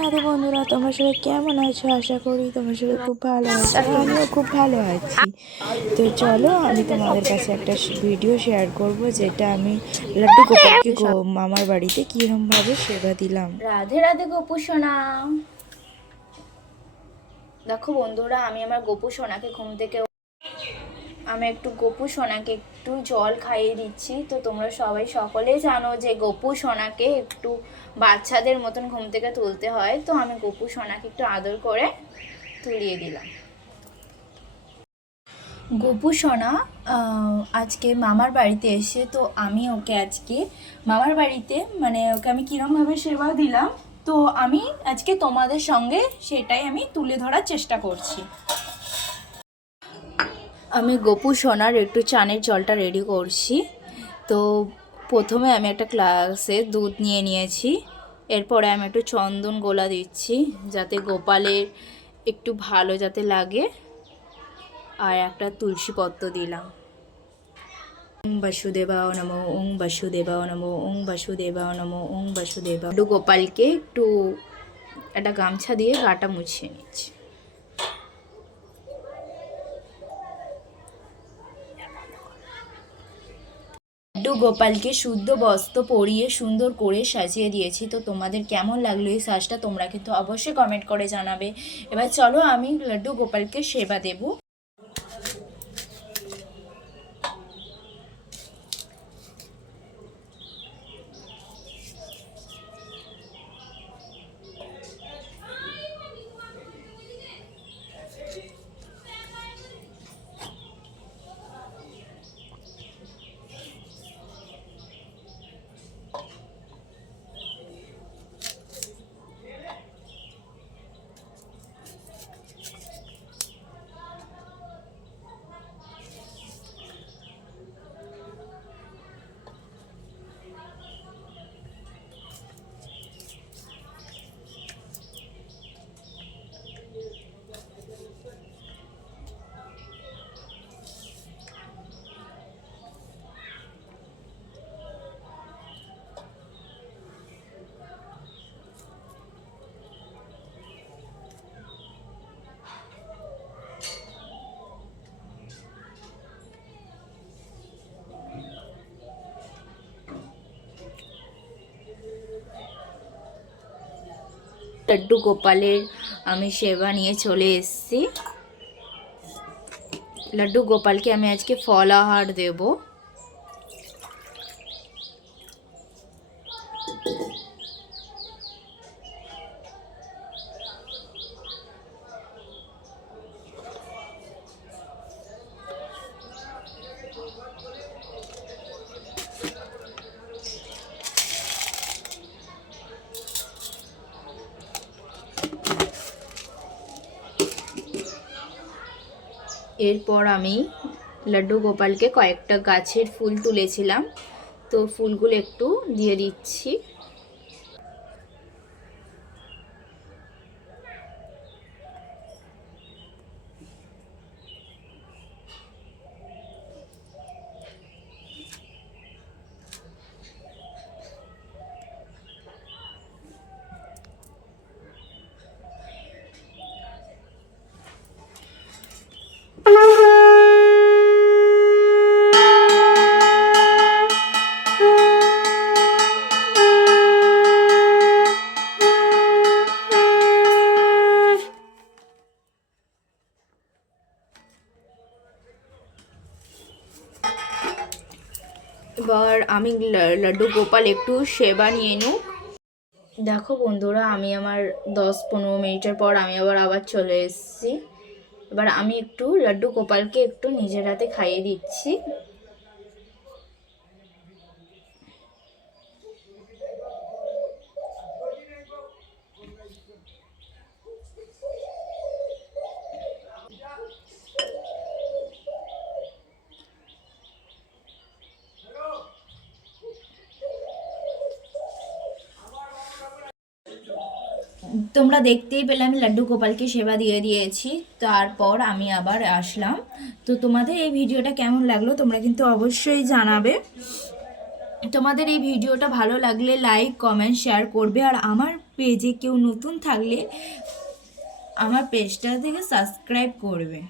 রাধে বন্ধুরা, তোমরা সবাই কেমন আছো? আশা করি তোমরা সবাই খুব ভালো আছো। আমিও খুব ভালো আছি। তো চলো, আমি তোমাদের কাছে একটা ভিডিও শেয়ার করব, যেটা আমি লাড্ডু গোপালকে মামার বাড়িতে কীরমভাবে সেবা দিলাম। রাধে রাধে গোপু সোনা। দেখো বন্ধুরা, আমি আমার গোপু সোনাকে ঘুম থেকে একটু গোপু সোনাকে একটু জল খাইয়ে দিচ্ছি। তো তোমরা সবাই সকলেই জানো যে গোপু সোনাকে একটু বাচ্চাদের মতন ঘুম থেকে তুলতে হয়। তো আমি গোপু সোনাকে একটু আদর করে তুলিয়ে দিলাম। গোপু সোনা আজকে মামার বাড়িতে এসে, তো আমি ওকে আজকে মামার বাড়িতে ওকে আমি কীরমভাবে সেবা দিলাম, তো আমি আজকে তোমাদের সঙ্গে সেটাই আমি তুলে ধরার চেষ্টা করছি। আমি গোপু সোনার একটু চানের জলটা রেডি করছি। তো প্রথমে আমি একটা গ্লাসে দুধ নিয়ে নিয়েছি। এরপরে আমি একটু চন্দন গোলা দিচ্ছি, যাতে গোপালের একটু ভালো যাতে লাগে। আর একটা তুলসী পত্র দিলাম। ওং বাসুদেবায় নমো, ওং বাসুদেবায় নমো, ওং বাসুদেবায় নমো, ওং বাসুদেবায়। একটু গোপালকে একটু একটা গামছা দিয়ে গাটা মুছিয়ে নিচ্ছি। লাড্ডু গোপালকে শুদ্ধ বস্ত্র পরিয়ে সুন্দর করে সাজিয়ে দিয়েছি। তো তোমাদের কেমন লাগলো এই সাজটা, তোমরা কিন্তু অবশ্যই কমেন্ট করে জানাবে। এবার চলো, আমি লাড্ডু গোপালকে সেবা দেব। লাড্ডু গোপালের আমি সেবা নিয়ে চলে এসেছি। লাড্ডু গোপালকে আমি আজকে ফল আহার দেব। এরপর আমি লাড্ডু গোপালকে কয়েকটা গাছের ফুল তুলেছিলাম, তো ফুলগুলো একটু দিয়ে দিচ্ছি। এবার আমি লাড্ডু গোপাল একটু সেবা নিয়ে নিই। দেখো বন্ধুরা, আমি আমার 10-15 মিনিটের পর আমি আবার চলে এসেছি। এবার আমি একটু লাড্ডু গোপালকে একটু নিজের হাতে খাইয়ে দিচ্ছি। তোমরা দেখতেই পেলে আমি লাড্ডু গোপালকে সেবা দিয়ে দিয়েছি। তারপর আমি আবার আসলাম। তো তোমাদের এই ভিডিওটা কেমন লাগলো তোমরা কিন্তু অবশ্যই জানাবে। তোমাদের এই ভিডিওটা ভালো লাগলে লাইক, কমেন্ট, শেয়ার করবে। আর আমার পেজে কেউ নতুন থাকলে আমার পেজটা থেকে সাবস্ক্রাইব করবে।